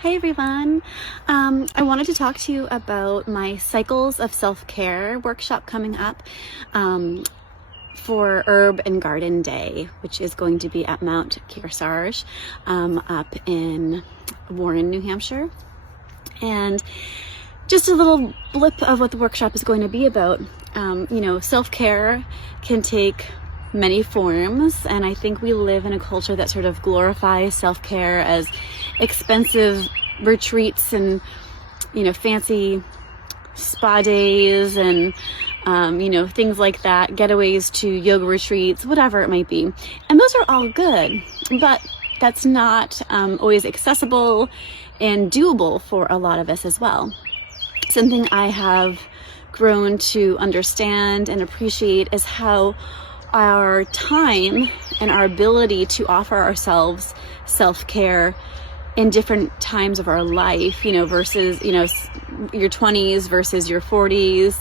Hey everyone. I wanted to talk to you about my Cycles of Self-Care workshop coming up for Herb and Garden Day, which is going to be at Mount Kearsarge up in Warren, New Hampshire. And just a little blip of what the workshop is going to be about. Self-care can take many forms, and I think we live in a culture that sort of glorifies self-care as expensive retreats and fancy spa days and things like that, getaways to yoga retreats, whatever it might be. And those are all good, but that's not always accessible and doable for a lot of us as well. Something I have grown to understand and appreciate is how our time and our ability to offer ourselves self-care in different times of our life, versus, your 20s versus your 40s,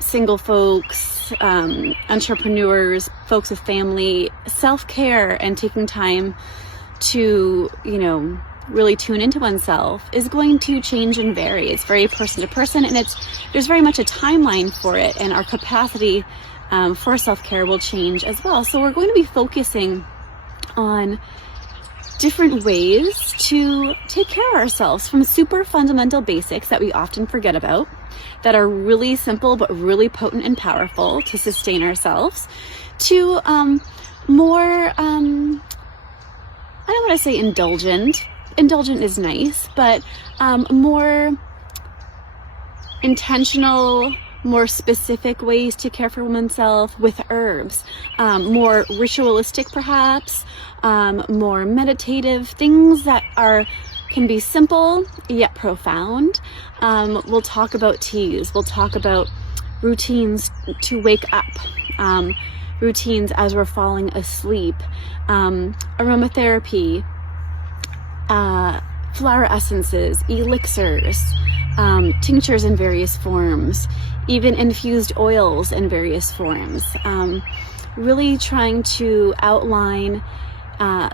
single folks, entrepreneurs, folks with family, self-care and taking time to, really tune into oneself is going to change and vary. It's very person to person, and there's very much a timeline for it, and our capacity for self-care will change as well. So we're going to be focusing on different ways to take care of ourselves, from super fundamental basics that we often forget about, that are really simple but really potent and powerful to sustain ourselves, to more, I don't want to say indulgent. Indulgent is nice, but more intentional, more specific ways to care for oneself with herbs, more ritualistic perhaps, more meditative, things that can be simple yet profound. We'll talk about teas, we'll talk about routines to wake up, routines as we're falling asleep, aromatherapy, flower essences, elixirs, tinctures in various forms, even infused oils in various forms, really trying to outline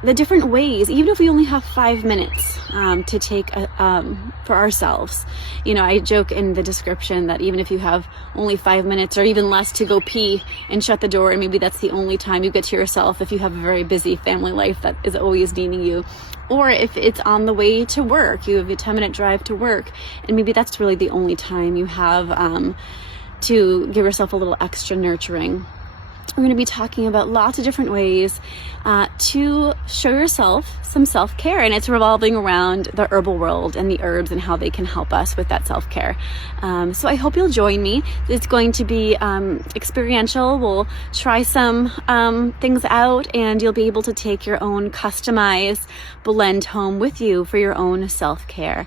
the different ways, even if we only have 5 minutes to take for ourselves. I joke in the description that even if you have only 5 minutes or even less to go pee and shut the door, and maybe that's the only time you get to yourself if you have a very busy family life that is always needing you, or if it's on the way to work, you have a 10-minute drive to work, and maybe that's really the only time you have to give yourself a little extra nurturing. We're going to be talking about lots of different ways to show yourself some self-care, and it's revolving around the herbal world and the herbs and how they can help us with that self-care. So I hope you'll join me. It's going to be experiential. We'll try some things out, and you'll be able to take your own customized blend home with you for your own self-care.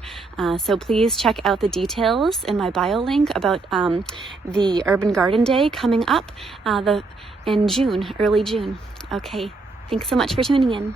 So please check out the details in my bio link about the Herb and Garden Day coming up in June, early June. Okay, thanks so much for tuning in.